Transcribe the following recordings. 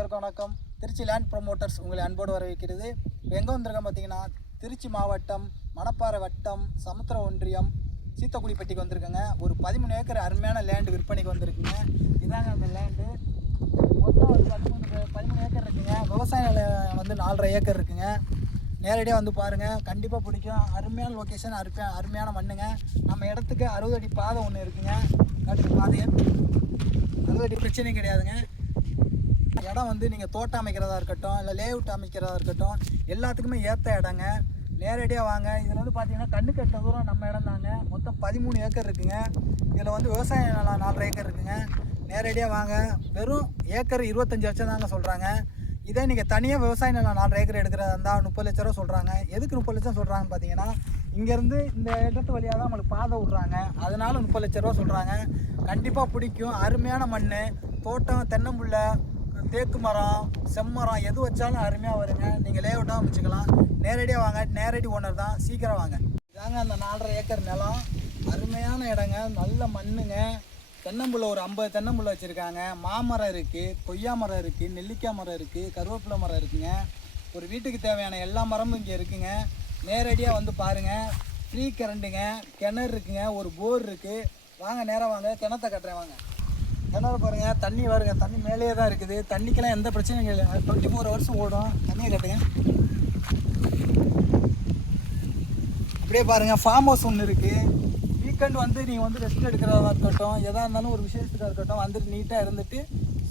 வணக்கம். Trichy land promoters உங்களை அன்போடு வரவேற்கிறது. எங்கே வந்திருக்கோம் பார்த்தீங்கன்னா, திருச்சி மாவட்டம் மணப்பாறை வட்டம் சமுத்திர ஒன்றியம் சீத்தக்குடிப்பட்டிக்கு வந்திருக்கேங்க. ஒரு 13 ஏக்கர் அருமையான லேண்டு விற்பனைக்கு வந்திருக்குங்க. இதாங்க அந்த லேண்டு. மொத்தம் வந்து 13 ஏக்கர் இருக்குங்க. விவசாய நிலம் வந்து 4.5 ஏக்கர் இருக்குங்க. நேரடியாக வந்து பாருங்கள், கண்டிப்பாக பிடிக்கும். அருமையான லொக்கேஷன், அருமையான மண்ணுங்க. நம்ம இடத்துக்கு 60 அடி பாதை ஒன்று இருக்குங்க. கட்டுக்கு பாதையை 60 அடி பிரச்சனையும் கிடையாதுங்க. இடம் வந்து நீங்கள் தோட்டம் அமைக்கிறதா இருக்கட்டும், இல்லை லேஅவுட் அமைக்கிறதா இருக்கட்டும், எல்லாத்துக்குமே ஏற்ற இடங்க. நேரடியாக வாங்க. இதில் வந்து பார்த்தீங்கன்னா கண்ணு கட்ட தூரம் நம்ம இடம் தாங்க. மொத்தம் 13 ஏக்கர் இருக்குங்க. இதில் வந்து விவசாய நிலம் 4.5 ஏக்கர் இருக்குங்க. நேரடியாக வாங்க. வெறும் ஏக்கர் 25 லட்சம் தாங்க சொல்கிறாங்க. இதே நீங்கள் தனியாக விவசாய நிலம் 4.5 ஏக்கர் எடுக்கிறதா இருந்தால் 30 லட்ச ரூபா சொல்கிறாங்க. எதுக்கு 30 லட்சம் சொல்கிறாங்கன்னு பார்த்தீங்கன்னா, இங்கேருந்து இந்த இடத்து வழியாக தான் நம்மளுக்கு பாதை விட்றாங்க. அதனால 30 லட்ச ரூபா சொல்கிறாங்க. கண்டிப்பாக பிடிக்கும். அருமையான மண், தோட்டம், தென்னம்புள்ளை, தேக்கு மரம், செம்மரம் எது வச்சாலும் அருமையாக வருங்க. நீங்கள் லேஅவுட்டாக அமைச்சிக்கலாம். நேரடியாக வாங்க. நேரடி ஓனர் தான். சீக்கிரம் வாங்க. இதாங்க அந்த 4.5 ஏக்கர் நிலம். அருமையான இடங்க. நல்ல மண்ணுங்க. தென்னம்புள்ளை ஒரு 50 தென்னம்புள்ளை வச்சுருக்காங்க. மாமரம் இருக்குது, கொய்யா மரம் இருக்குது, நெல்லிக்காய் மரம் இருக்குது, கருவேப்பிலை மரம் இருக்குங்க. ஒரு வீட்டுக்கு தேவையான எல்லா மரமும் இங்கே இருக்குங்க. நேரடியாக வந்து பாருங்கள். ஃப்ரீ கரண்ட்டுங்க. கிணறு இருக்குங்க. ஒரு போர் இருக்குது. வாங்க, நேராக வாங்க. கிணத்தை கட்டுறேன் வாங்க. கிணறு பாருங்கள். தண்ணி வருங்க. தண்ணி மேலேயே தான் இருக்குது. தண்ணிக்கெல்லாம் எந்த பிரச்சனையும் இல்லைங்க. 24 ஹவர்ஸும் ஓடும். தண்ணியை கட்டுங்க. அப்படியே பாருங்கள். ஃபார்ம் ஹவுஸ் ஒன்று இருக்குது. வீக்கெண்ட் வந்து நீங்கள் வந்து ரெஸ்ட் எடுக்கிறதா இருக்கட்டும், எதாக இருந்தாலும் ஒரு விசேஷத்துக்காக இருக்கட்டும், வந்துட்டு நீட்டாக இருந்துட்டு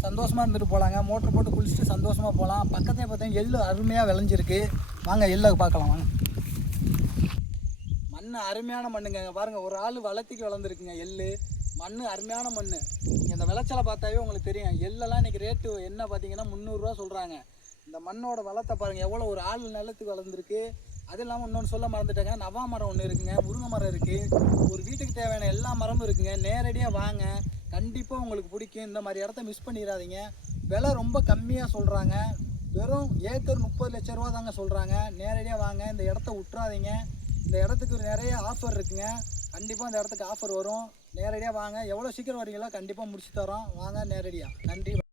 சந்தோஷமாக இருந்துட்டு போகலாங்க. மோட்டர் போட்டு குளிச்சுட்டு சந்தோஷமாக போகலாம். பக்கத்தில் பார்த்தீங்கன்னா எள்ளு அருமையாக விளைஞ்சிருக்கு. வாங்க, எள்ளை பார்க்கலாம் வாங்க. மண் அருமையான மண்ணுங்க. பாருங்கள், ஒரு ஆள் வளர்த்திக்கு வளர்ந்துருக்குங்க. எள்ளு மண் அருமையான மண். நீங்கள் இந்த விளைச்சலை பார்த்தாவே உங்களுக்கு தெரியும். எள்ளெல்லாம் இன்றைக்கி ரேட்டு என்ன பார்த்தீங்கன்னா 300 ரூபா சொல்கிறாங்க. இந்த மண்ணோட வளத்தை பாருங்கள், எவ்வளோ ஒரு ஆள் நிலத்துக்கு வளர்ந்துருக்கு. அது இல்லாமல் இன்னொன்று சொல்ல மறந்துட்டாங்க, நவா மரம் ஒன்று இருக்குங்க, முருங்கை மரம் இருக்குது. ஒரு வீட்டுக்கு தேவையான எல்லா மரமும் இருக்குங்க. நேரடியாக வாங்க, கண்டிப்பாக உங்களுக்கு பிடிக்கும். இந்த மாதிரி இடத்த மிஸ் பண்ணிடாதீங்க. விலை ரொம்ப கம்மியாக சொல்கிறாங்க. வெறும் ஏக்கர் 30 லட்ச ரூபா தாங்க சொல்கிறாங்க. நேரடியாக வாங்க. இந்த இடத்த விட்டுறாதீங்க. இந்த இடத்துக்கு நிறைய ஆஃபர் இருக்குங்க. கண்டிப்பாக இந்த இடத்துக்கு ஆஃபர் வரும். நேரடியாக வாங்க. எவ்வளோ சீக்கிரம் வரீங்களோ கண்டிப்பாக முடிச்சு தரோம். வாங்க நேரடியாக. நன்றி.